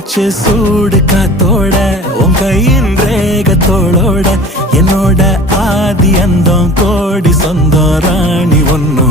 மூச்சு சூடு காத்தோட உன் கையின் ரேகத்தோளோட என்னோட ஆதி அந்தம் கோடி சொந்தம் ராணி ஒன்னோட